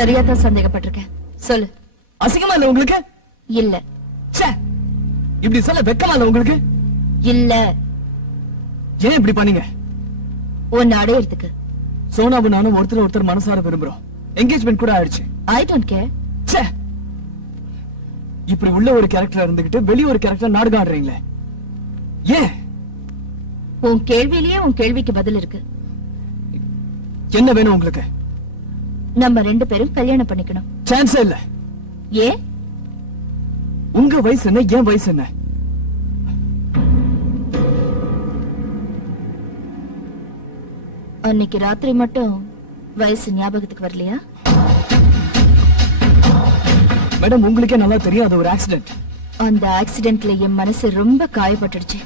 சரியாதான் சந்தேகப்பட்டிருக்கேன். சொல்லு. அசிங்கமா இல்ல உங்களுக்கு? இல்ல. இப்படி சொல்ல வெக்கமா இல்ல உங்களுக்கு? இல்ல. ஏன் இப்படி பண்ணீங்க? உன்னை அடையறதுக்கு. சோனாவும் நானும் ஒருத்தர் மனசார விரும்புறோம். என்கேஜ்மெண்ட் கூட ஆயிடுச்சு. I don't care. இப்படி உள்ள ஒரு கேரக்டரா இருந்துகிட்டு வெளிய ஒரு கேரக்டர் நாடகம் ஆடுறீங்களே, ஏன்? உன் கேள்வியிலேயே உன் கேள்விக்கு பதில் இருக்கு. என்ன வேணும் உங்களுக்கு? நம்ம 2 பேரும் கல்யாணம் பண்ணிக்கணும். சான்ஸே இல்ல. ஏன்? உங்க வயசு என்ன, என் வயசு என்ன? அன்னைக்கு ராத்திரி மட்டும் வயசு ஞாபகத்துக்கு வரலையா? மேடம், உங்களுக்கே நல்லா தெரியும் அது ஒரு ஆக்சிடென்ட். அந்த ஆக்சிடென்ட்ல என் மனசு ரொம்ப காயப்பட்டுடுச்சு.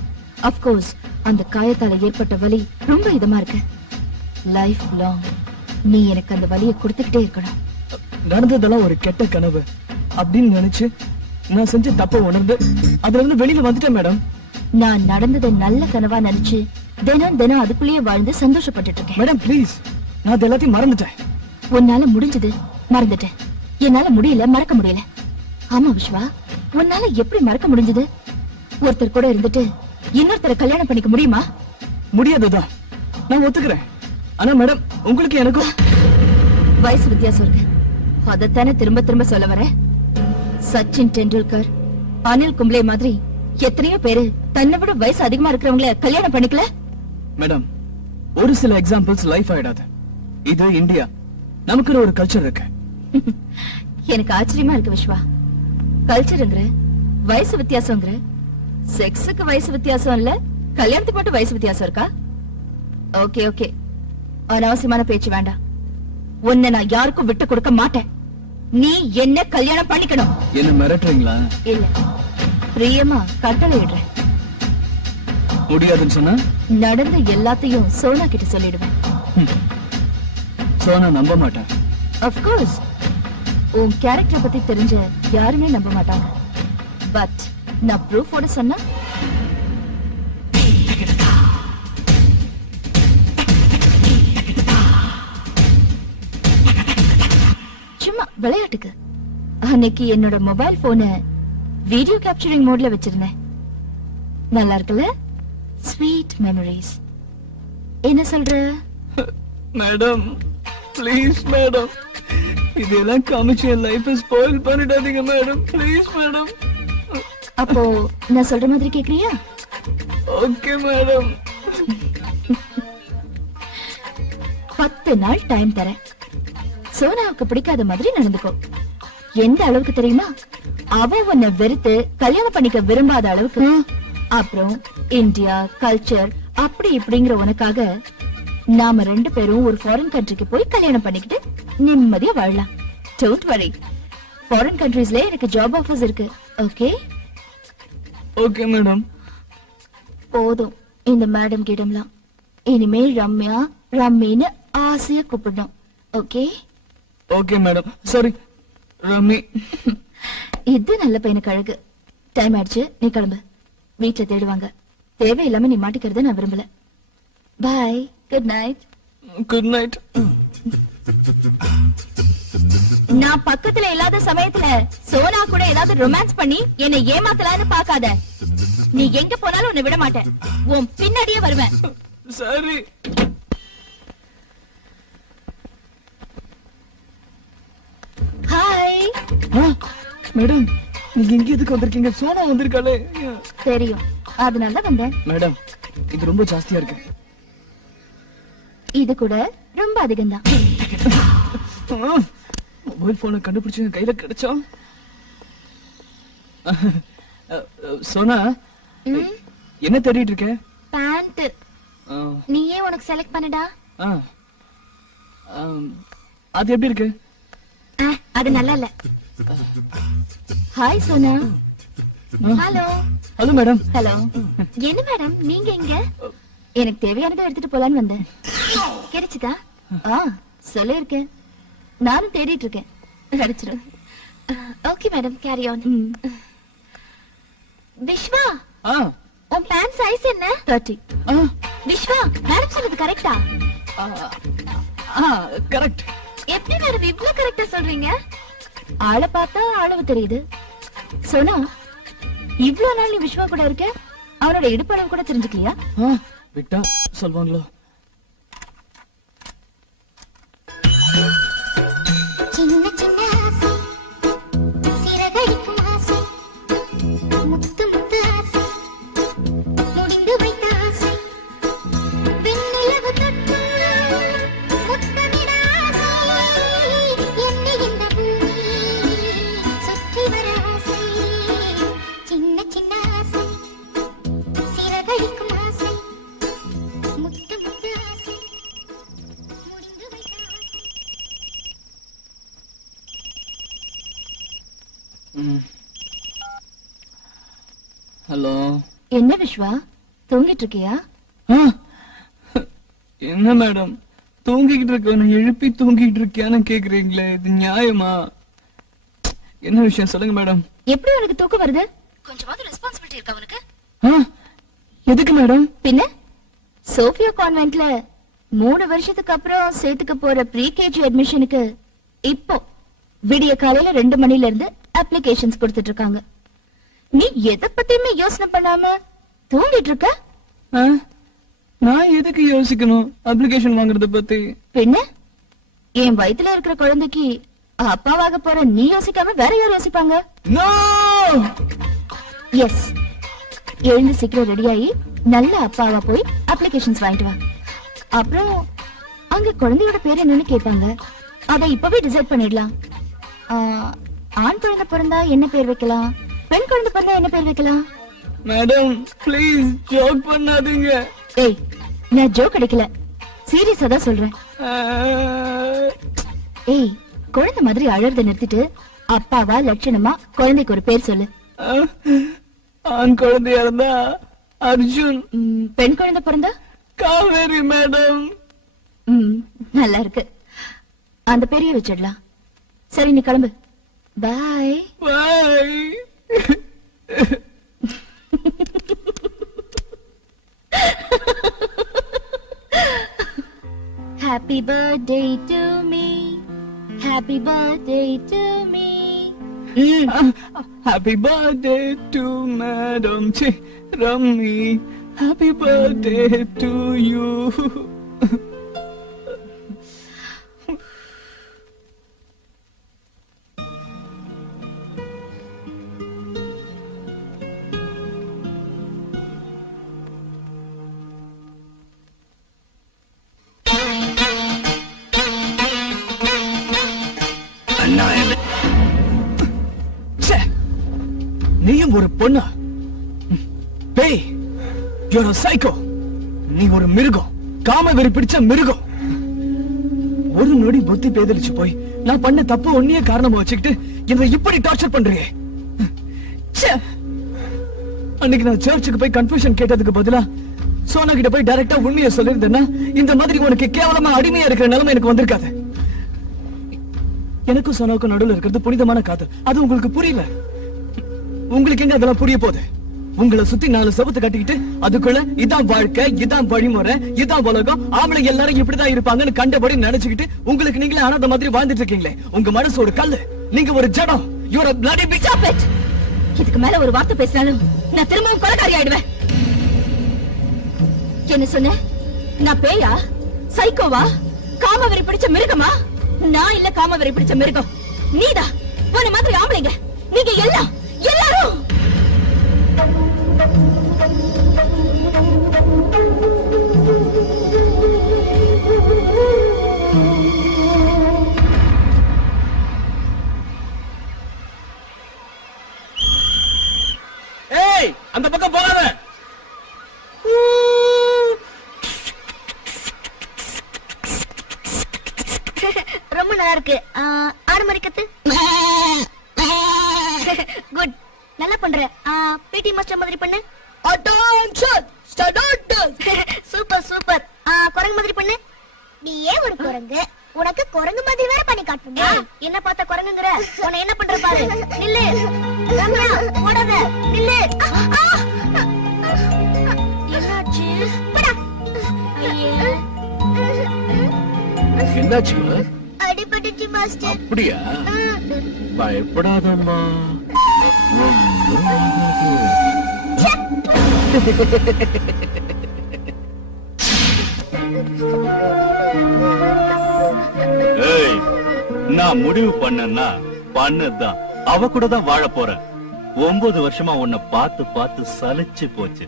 அப்கோர்ஸ் அந்த காயத்தால ஏற்பட்ட வலி ரொம்ப இதமா இருக்கு. லைஃப் லாங் நீ எனக்கு அந்த வலியை கொடுத்துக்கிட்டே இருக்கணும். நடந்ததெல்லாம் ஒரு கெட்ட கனவு அப்படின்னு நினைச்சு நான் செஞ்ச தப்ப உணர்ந்து அதுல இருந்து வெளியில வந்துட்டேன் மேடம். நான் நடந்ததை நல்ல கனவா நினைச்சு தினம் அதுக்குள்ளேயே வாழ்ந்து சந்தோஷப்பட்டுட்டு இருக்கேன். மேடம் ப்ளீஸ், நான் அது எல்லாத்தையும் மறந்துட்டேன். உன்னால முடிஞ்சது மறந்துட்டேன், என்னால முடியல, மறக்க முடியல. ஆமா விஸ்வா, உன்னால எப்படி மறக்க முடிஞ்சது? ஒருத்தர் கூட இருந்துட்டு இன்னொருத்தரை கல்யாணம் பண்ணிக்க முடியுமா? முடியாதுதான், நான் ஒத்துக்கிறேன். ஆனா மேடம், உங்களுக்கு எனக்கும் வயசு வித்தியாசம் இருக்கு. அதத்தானே திரும்ப திரும்ப சொல்ல வர. சச்சின் டெண்டுல்கர், அனில் கும்ப்ளே மாதிரி எத்தனையோ பேரு தன்னை விட வயசு அதிகமா இருக்கிறவங்கள கல்யாணம் பண்ணிக்கல. மேடம், ஒரு சில எக்ஸாம்பிள்ஸ் லைஃப் ஆயிடாது. இது இந்தியா, நமக்கு ஒரு கல்ச்சர் இருக்கு. எனக்கு ஆச்சரியமா இருக்கு விஸ்வா. கல்ச்சருங்கிற, வயசு வித்தியாசங்கிற, செக்ஸுக்கு வயசு வித்தியாசம் இல்ல, கல்யாணத்துக்கு மட்டும் வயசு வித்தியாசம் இருக்கா? ஓகே ஓகே, அனாவசியமான பேச்சு வேண்டாம். உன்னை நான் யாருக்கும் விட்டு கொடுக்க மாட்டேன். நீ என்ன கல்யாணம் பண்ணிக்கணும். என்ன மிரட்டுறீங்களா? இல்ல, பிரியமா கட்டளை இடுறேன். முடியாதுன்னு சொன்னா நடந்த எல்லாத்தையும் சோனா கிட்ட சொல்லிடுவேன். சோனா நம்ப மாட்டேன். Of course, உன் கேரக்டர் பத்தி தெரிஞ்ச யாருமே நம்ப மாட்டாங்க. பட் நான் ப்ரூஃபோட சொன்னா சும்மா விளையாட்டுக்கு. அன்னைக்கு என்னோட மொபைல் போனை வீடியோ கேப்சரிங் மோட்ல வச்சிருந்தேன். நல்லா இருக்குல்ல? Sweet memories. என்ன சொல்ற? மேடம் ப்ளீஸ் மேடம், இதெல்லாம் காமிச்சு என் லைஃப் ஸ்பாயில் பண்ணிடாதீங்க மேடம், ப்ளீஸ் மேடம். அப்போ நான் சொல்ற மாதிரி கேக்குறியா? Okay madam. 10 நாள் டைம் தரேன். சோனாவுக்கு பிடிக்காத மாதிரி நடந்துக்கோ. எந்த அளவுக்கு தெரியுமா? அவ உன்னை வெறுத்து கல்யாணம் பண்ணிக்க விரும்பாத அளவுக்கு. அப்புறம் இந்தியா கல்ச்சர் அப்படி இப்படிங்கிற உனக்காக நாம 2 பேரும் ஒரு ஃபாரின் கண்ட்ரிக்கு போய் கல்யாணம் பண்ணிக்கிட்டு நிம்மதியா வாழலாம். டோன்ட் வரி, ஃபாரின் கண்ட்ரீஸ்ல எனக்கு ஜாப் ஆஃபர்ஸ் இருக்கு. Okay okay madam. போதும் இந்த மேடம் கிட்டம்லாம். இனிமேல் ரம்யா ரம்மின்னு ஆசையா கூப்பிடணும். Okay okay madam. Sorry rummy. இது நல்ல பையனுக்கு அழகு. டைம் ஆயிடுச்சு, நீ கிளம்பு. வீட்டுல தேடுவாங்க. தேவையில்லாம நீ மாட்டிக்கிறத நான் விரும்பல. பாய், குட் நைட். Good night. நான் பக்கத்துல இல்லாத சமயத்துல சோனா கூட ஏதாவது ரொமான்ஸ் பண்ணி என்னை ஏமாத்தலான்னு பாக்காத. நீ எங்க போனாலும் உன்னை விட மாட்டேன். உன் பின்னாடியே வருவேன். சரி. ஹாய். மேடம், நீங்க இங்க எதுக்கு வந்திருக்கீங்க? சோனா வந்திருக்காளே. தெரியும், அதனால வந்தேன். மேடம், இது ரொம்ப ஜாஸ்தியா இருக்கு. இது கூட ரொம்ப அதிகம்தான். மொபைல் போனை கண்டுபிடிச்சு கையில கிடைச்சா. சோனா, என்ன தேடிட்டு இருக்க? பேண்ட். நீயே உனக்கு செலக்ட் பண்ணுடா. அது எப்படி இருக்கு? அது நல்லா இல்ல. Hi Sona. Hello. Hello madam. Hello. என்ன மேடம் நீங்க எங்க? எனக்கு தேவையானதை எடுத்துட்டு போலான்னு வந்தேன். கிடைச்சுதா? சொல்லிருக்கேன். நானும் தேடிட்டு இருக்கேன். கிடைச்சிடும். Okay madam, carry on. Viswa, உன் பேண்ட் சைஸ் என்ன? 30. விஸ்வா, மேடம் சொன்னது கரெக்டா? கரெக்ட். எப்படி மேடம் இவ்ளோ கரெக்டா சொல்றீங்க? ஆளை பார்த்தா அளவு தெரியுது. சோனா, இவ்ளோ நாள் நீ விஸ்வா கூட இருக்க, அவனோட இடுப்பளவு கூட தெரிஞ்சுக்கலையா? விட்டா சொல்வாங்களோ? சின்ன சின்ன ஆசை, சிறகடிக்கும் ஆசை, முத்து முத்து ஆசை, முடிந்து வைத்த ஆசை, வெண்ணிலவு தொட்டு முத்தமிட ஆசை, என்னை இந்த பூமி சுற்றி வர ஆசை. சின்ன சின்ன ஆசை, சிறகடிக்கும் ஆசை, முத்து முத்து ஆசை, முடிந்து வைத்த ஆசை. ஹலோ. என்ன விஸ்வா, தூங்கிட்டு இருக்கியா? என்ன மேடம், தூங்கிக்கிட்டு இருக்கவன எழுப்பி தூங்கிட்டு இருக்கியான்னு கேக்குறீங்களே, இது நியாயமா? என்ன விஷயம் சொல்லுங்க மேடம். எப்படி உனக்கு தூக்கம் வருது? கொஞ்சமாவது ரெஸ்பான்சிபிலிட்டி இருக்கா உனக்கு? எதுக்கு மேடம்? பின்ன சோஃபியா கான்வென்ட்ல 3 வருஷத்துக்கு அப்புறம் சேர்த்துக்க போற ப்ரீ கேஜி அட்மிஷனுக்கு இப்போ விடிய காலையில 2 மணில இருந்து அப்ளிகேஷன்ஸ் கொடுத்துட்டு இருக்காங்க. நீ எதை பத்தியுமே யோசனை பண்ணாம தூங்கிட்டு இருக்க? நான் எதுக்கு யோசிக்கணும் அப்ளிகேஷன் வாங்குறத பத்தி? பின்ன என் வயித்துல இருக்கிற குழந்தைக்கு அப்பாவாக போற நீ யோசிக்காம வேற யார் யோசிப்பாங்க? எஸ், எழுந்து சீக்கிரம் ரெடியாயி நல்ல அப்பாவா போய் அப்ளிகேஷன்ஸ் வாங்கிட்டு வா. அப்புறம் அங்க குழந்தையோட பேர் என்னன்னு கேட்பாங்க, அதை இப்பவே டிசைட் பண்ணிடலாம். ஆண் குழந்தை பிறந்தா என்ன பேர் வைக்கலாம், பெண் குழந்தை பிறந்தா என்ன பேர் வைக்கலாம்? மேடம் ப்ளீஸ் ஜோக் பண்ணாதீங்க. ஏய், நான் ஜோக் அடிக்கல, சீரியஸா தான் சொல்றேன். ஏய், குழந்தை மாதிரி அழறத நிறுத்திட்டு அப்பாவா லட்சணமா குழந்தைக்கு ஒரு பேர் சொல்லு. ஆண் குழந்தையா இருந்தா அர்ஜுன். பெண் குழந்தை பிறந்தா காவேரி மேடம். நல்லா இருக்கு, அந்த பேரையே வச்சிடலாம். சரி, நீ கிளம்பு. பாய் பாய். Happy birthday to me, happy birthday to me. Happy birthday to Madam Rammi. Happy birthday to you. நீயும் ஒரு பொண்ணா? பேய், you're a psycho. நீ ஒரு மிருகம், காம வெறி பிடிச்ச மிருகம். ஒரு நொடி புத்தி பேதலிச்சு போய் நான் பண்ண தப்பு ஒன்னியே காரணமா வச்சுக்கிட்டு என்னை இப்படி டார்ச்சர் பண்றியே. அன்னைக்கு நான் சர்ச்சுக்கு போய் கன்ஃபியூஷன் கேட்டதுக்கு பதிலா சோனா கிட்ட போய் டைரக்டா உண்மையை சொல்லிருந்தேன்னா இந்த மாதிரி உனக்கு கேவலமா அடிமையா இருக்கிற நிலைமை எனக்கு வந்திருக்காது. எனக்கும் சோனாவுக்கும் நடுவில் இருக்கிறது புனிதமான காதல், அது உங்களுக்கு புரியல. உங்களுக்கு எங்க அதெல்லாம் புரிய போகுது? உங்களை சுத்தி 4 செவத்து கட்டிக்கிட்டு அதுக்குள்ள இதான் வாழ்க்கை, இதான் வழிமுறை, இதான் உலகம், ஆம்பளை எல்லாரும் இப்படிதான் இருப்பாங்கன்னு கண்டபடி நினைச்சுக்கிட்டு உங்களுக்கு நீங்களே அனாதை மாதிரி வாழ்ந்துட்டு இருக்கீங்களே. உங்க மனசு ஒரு கல்லு, நீங்க ஒரு ஜடம். You're a bloody bitch. Stop it. இதுக்கு மேல ஒரு வார்த்தை பேசினாலும் நான் திரும்பவும் கொலைகாரி ஆயிடுவேன். என்ன சொன்ன? நான் பேயா, சைக்கோவா, காமவெறி பிடிச்ச மிருகமா? நான் இல்ல காமவெறி பிடிச்ச மிருகம், நீதான். உன்னை மாதிரி ஆம்பளைங்க நீங்க எல்லாம் எல்லாரும். ஏய், அந்த பக்கம் போகாத. ரொம்ப நல்லா இருக்கு. ஆடு மாதிரி கத்து. குட், நல்லா பண்ற. பிடி மாஸ்டர் மாதிரி பண்ணு. Attention, start. Super super. குரங்கு மாதிரி பண்ணு. நீயே ஒரு குரங்கு, உனக்கு குரங்கு மாதிரி வேற பண்ணி காட்டுமா? என்ன பார்த்த குரங்குங்கற? உன்னை என்ன பண்ற பாரு. நில்லு ரம்யா, ஓடாத, நில்லு. என்னாச்சு? போடா. என்னாச்சு? அடிபட்டு போயிடுச்சு மாஸ்டர். அப்படியா? பயப்படாதம்மா. ஏய், நான் முடிவு பண்ணேன்னா பண்ணதான். அவ கூட தான் வாழ போறேன். 9 வருஷமா உன்னை பார்த்து பார்த்து சலிச்சு போச்சு.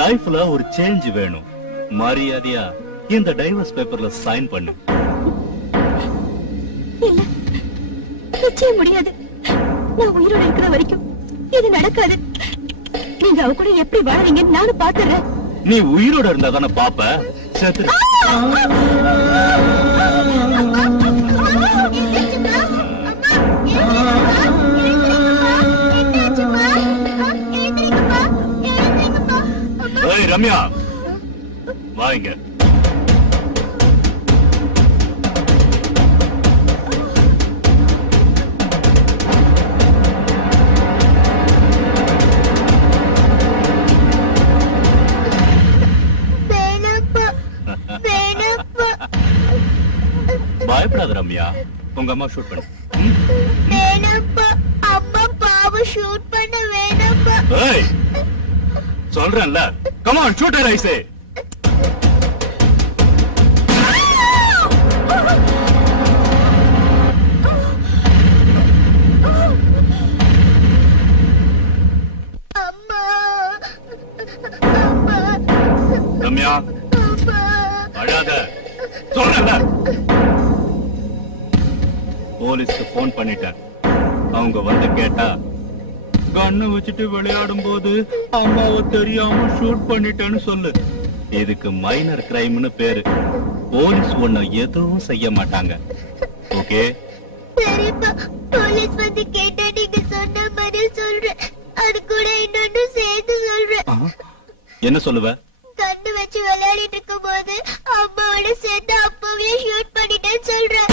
லைஃப்ல ஒரு சேஞ்ச் வேணும். மரியாதையா இந்த டைவர்ஸ் பேப்பர்ல சைன் பண்ணு. இல்ல, நிச்சயம் முடியாது. நான் உயிரோட இருக்கிற வரைக்கும் இது நடக்காது. நீங்க அவ கூட எப்படி வாழறீங்கன்னு நானும் பாத்துறேன். நீ உயிரோட இருந்தா தானே பாப்ப. செத்து ரம்யா, வாங்க. பயப்படாத ரம்யா, உங்க அம்மா ஷூட் பண்ணு. வேணாப்பா, அம்மா பாவம் ஷூட் பண்ண வேணாப்பா. ஏய், சொல்றேன்ல, come on shoot her I say. அம்மா அம்மா ரம்யா, அழாத, சொல்றேன்ல. போலீஸ்க்கு போன் பண்ணிட்டேன். அவங்க வந்து கேட்டா கண்ணை வச்சுட்டு விளையாடும் போது அம்மாவை தெரியாம ஷூட் பண்ணிட்டேன்னு சொல்லு. இதுக்கு மைனர் கிரைம்னு பேரு. போலீஸ் ஒண்ணு எதுவும் செய்ய மாட்டாங்க. ஓகே? சரிப்பா, போலீஸ் வந்து கேட்டா நீங்க சொன்ன மாதிரி சொல்றேன். அது கூட இன்னொன்னு சேர்த்து சொல்றேன். என்ன சொல்லுவ? கண்ணு வச்சு விளையாடிட்டு இருக்கும் போது அம்மாவோட சேர்ந்து அப்பவே ஷூட் பண்ணிட்டேன்னு சொல்றேன்.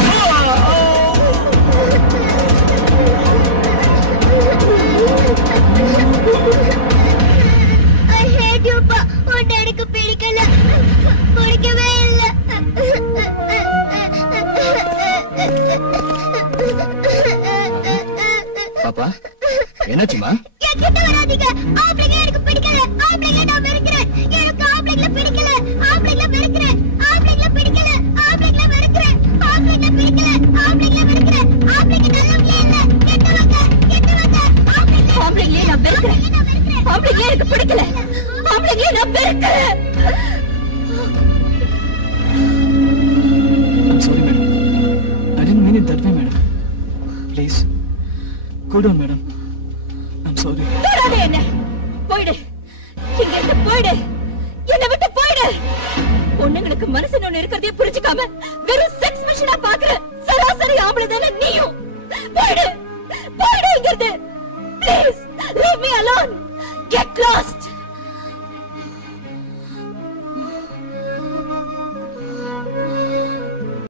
I hate you, pa. உன்னை எனக்கு பிடிக்கல, பிடிக்கவே இல்ல. பாப்பா, என்னாச்சுமா? என்கிட்ட வராதீங்க. ஆம்பளைங்க எனக்கு பிடிக்கல. ஆம்பளைங்க நான் வெறுக்கிறேன். எனக்கு ஆம்பளைங்கள பிடிக்கல. ஆம்பளைங்கள வெறுக்கிறேன். ஆம்பளைங்கள பிடிக்கல. ஆம்பளைங்கள வெறுக்கிறேன். ஆம்பளைங்கள பிடிக்கல. ஆம்பளைங்கள வெறுக்கிறேன். ஆம்பளைங்க நல்லவங்களே இல்ல. கெட்டவங்க, கெட்டவங்க. ஆம்பளைங்களே நான் வெறுக்கிறேன். ஆம்பளைங்களே எனக்கு பிடிக்கல. ஆம்பளைங்களே நான் வெறுக்கிறேன். I'm sorry, madam. I didn't mean it that way, madam. Please, cool down, madam. I'm sorry. தொடாதே என்ன. போயிடு. இங்க இருந்து போயிடு. என்னை விட்டு போயிடு. பொண்ணுங்களுக்கு மனசுன்னு ஒண்ணு இருக்கிறதே புரிஞ்சுக்காம வெறும் செக்ஸ் மிஷினா பாக்குற சராசரி ஆம்பளை தானே நீயும். போயிடு. போயிடு இங்க இருந்து. Please, leave me alone. Get lost.